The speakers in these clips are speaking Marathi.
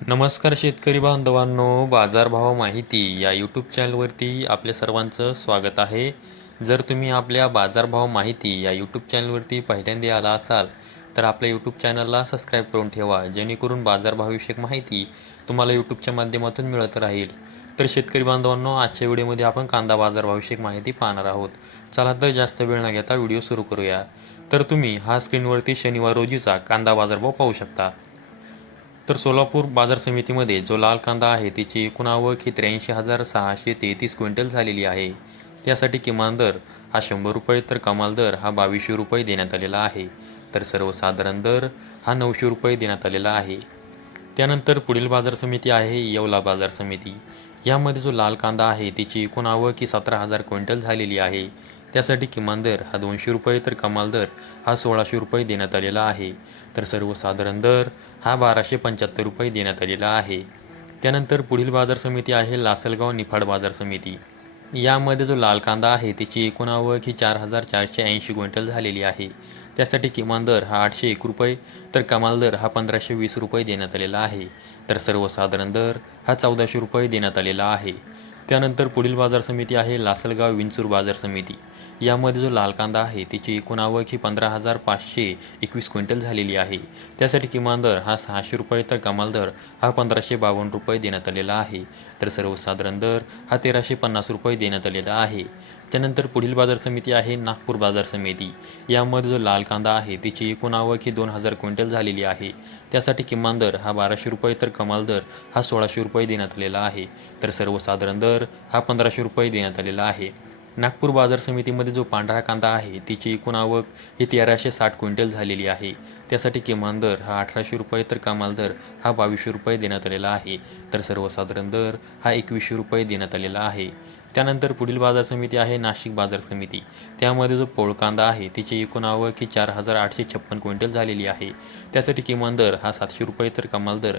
नमस्कार शेतकरी बांधवांनो, बाजारभाव माहिती या यूट्यूब चॅनलवरती आपल्या सर्वांचं स्वागत आहे. जर तुम्ही आपल्या बाजारभाव माहिती या यूट्यूब चॅनलवरती पहिल्यांदा आला असाल तर आपल्या यूट्यूब चॅनलला सबस्क्राईब करून ठेवा, जेणेकरून बाजारभावविषयक माहिती तुम्हाला यूट्यूबच्या माध्यमातून मिळत राहील. तर शेतकरी बांधवांनो, आजच्या व्हिडिओमध्ये आपण कांदा बाजारभावविषयक माहिती पाहणार आहोत. चला तर जास्त वेळ न घेता व्हिडिओ सुरू करूया. तर तुम्ही हा स्क्रीनवरती शनिवार रोजीचा कांदा बाजारभाव पाहू शकता. तर सोलापूर बाजार समितीमध्ये जो लाल कांदा आहे त्याची एकूण आवक ही 83,633 क्विंटल झालेली आहे. त्यासाठी किमान दर हा 100 रुपये तर कमाल दर हा 2200 रुपये देण्यात आलेला आहे. तर सर्वसाधारण दर हा 900 रुपये देण्यात आलेला आहे. त्यानंतर पुढील बाजार समिती आहे येवला बाजार समिती. यामध्ये जो लाल कांदा आहे त्याची एकूण आवक ही 17,000 क्विंटल झालेली आहे. त्यासाठी किमान दर हा 200 रुपये तर कमाल दर हा 1600 रुपये देण्यात आलेला आहे. तर सर्वसाधारण दर हा 1275 रुपये देण्यात आलेला आहे. त्यानंतर पुढील बाजार समिती आहे लासलगाव निफाड बाजार समिती. यामध्ये जो लाल कांदा आहे त्याची एकूण आवक ही 4,480 क्विंटल झालेली आहे. त्यासाठी किमान दर हा 801 रुपये तर कमाल दर हा 1520 रुपये देण्यात आलेला आहे. तर सर्वसाधारण दर हा 1400 रुपये देण्यात आलेला आहे. त्यानंतर पुढील बाजार समिती आहे लासलगाव विंचूर बाजार समिती. यामध्ये जो लाल कांदा आहे त्याची एकूण आवक ही 15,521 क्विंटल झालेली आहे. त्यासाठी किमान दर हा 600 रुपये तर कमाल दर हा 1552 रुपये देण्यात आलेला आहे. तर सर्वसाधारण दर हा 1350 रुपये देण्यात आलेला आहे. त्यानंतर पुढील बाजार समिती आहे नागपूर बाजार समिती. यामध्ये जो लाल कांदा आहे त्याची एकूण आवक ही 2000 क्विंटल झालेली आहे. त्यासाठी किमान दर हा 1200 रुपये तर कमाल दर हा 1600 रुपये देण्यात आलेला आहे. तर सर्वसाधारण दर हा 1500 रुपये देण्यात आलेला आहे. नागपूर बाजार समितीमध्ये जो पांढरा कांदा आहे त्याची एकूण आवक ही 1360 क्विंटल झालेली आहे. त्यासाठी किमान दर हा 1800 रुपये तर कमाल दर हा 2200 रुपये देण्यात आलेला आहे. तर सर्वसाधारण दर हा 2100 रुपये देण्यात आलेला आहे. त्यानंतर पुढील बाजार समिती आहे नाशिक बाजार समिती. त्यामध्ये जो पोळ कांदा आहे त्याची एकूण आवक ही 4856 क्विंटल झालेली आहे. त्यासाठी किमान दर हा 700 रुपये तर कमाल दर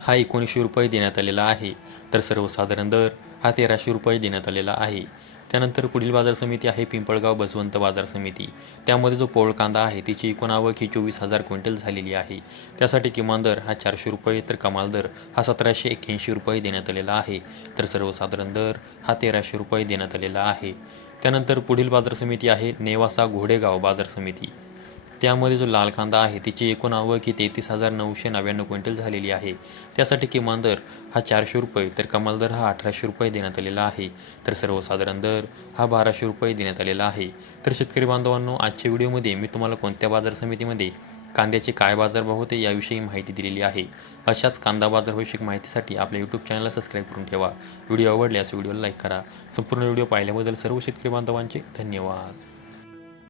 हा 1900 रुपये देण्यात आलेला आहे. तर सर्वसाधारण दर हा 1300 रुपये देण्यात आलेला आहे. त्यानंतर पुढील बाजार समिती आहे पिंपळगाव बसवंत बाजार समिती. त्यामध्ये जो पोळ कांदा आहे त्याची एकूण आवक ही 24,000 क्विंटल झालेली आहे. त्यासाठी किमान दर हा 400 रुपये तर कमाल दर हा 1781 रुपये देण्यात आलेला आहे. तर सर्वसाधारण दर हा 1300 रुपये देण्यात आलेला आहे. त्यानंतर पुढील बाजार समिती आहे नेवासा घोडेगाव बाजार समिती. त्यामध्ये जो लाल कांदा आहे त्याची एकूण आवक ही 33,999 क्विंटल झालेली आहे. त्यासाठी किमान दर हा 400 रुपये तर कमाल दर हा 1800 रुपये देण्यात आलेला आहे. तर सर्वसाधारण दर हा 1200 रुपये देण्यात आलेला आहे. तर शेतकरी बांधवांनो, आजच्या व्हिडिओमध्ये मी तुम्हाला कोणत्या बाजार समितीमध्ये कांद्याचे काय बाजारभाव होते याविषयी माहिती दिलेली आहे. अशाच कांदा बाजारविषयक माहितीसाठी आपल्या यूट्यूब चॅनलला सबस्क्राईब करून ठेवा. व्हिडिओ आवडल्यास व्हिडिओला लाईक करा. संपूर्ण व्हिडिओ पाहिल्याबद्दल सर्व शेतकरी बांधवांचे धन्यवाद.